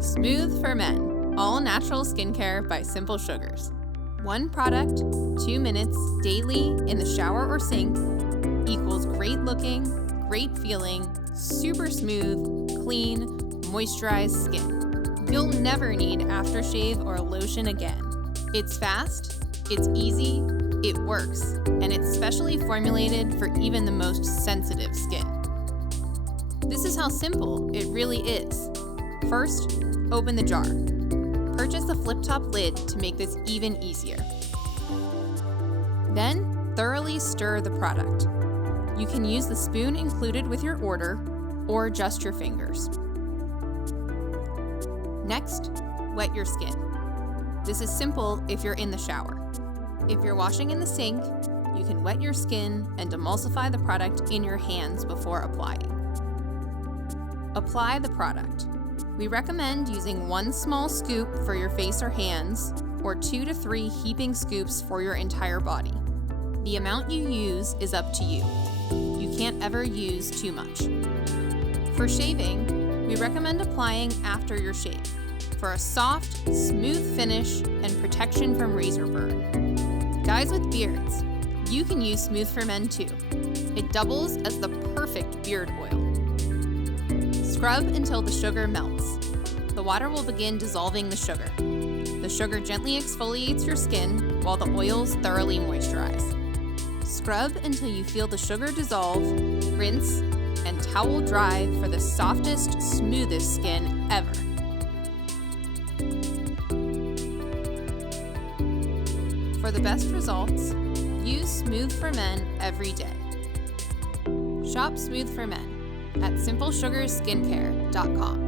Smooth for Men, all natural skincare by Simple Sugars. One product, 2 minutes, daily, in the shower or sink, equals great looking, great feeling, super smooth, clean, moisturized skin. You'll never need aftershave or lotion again. It's fast, it's easy, it works, and it's specially formulated for even the most sensitive skin. This is how simple it really is. First, open the jar. Purchase the flip-top lid to make this even easier. Then, thoroughly stir the product. You can use the spoon included with your order or just your fingers. Next, wet your skin. This is simple if you're in the shower. If you're washing in the sink, you can wet your skin and emulsify the product in your hands before applying. Apply the product. We recommend using 1 small scoop for your face or hands, or 2 to 3 heaping scoops for your entire body. The amount you use is up to you. You can't ever use too much. For shaving, we recommend applying after your shave for a soft, smooth finish and protection from razor burn. Guys with beards, you can use Smooth for Men too. It doubles as the perfect beard oil. Scrub until the sugar melts. The water will begin dissolving the sugar. The sugar gently exfoliates your skin while the oils thoroughly moisturize. Scrub until you feel the sugar dissolve, rinse, and towel dry for the softest, smoothest skin ever. For the best results, use Smooth for Men every day. Shop Smooth for Men at simplesugarskincare.com.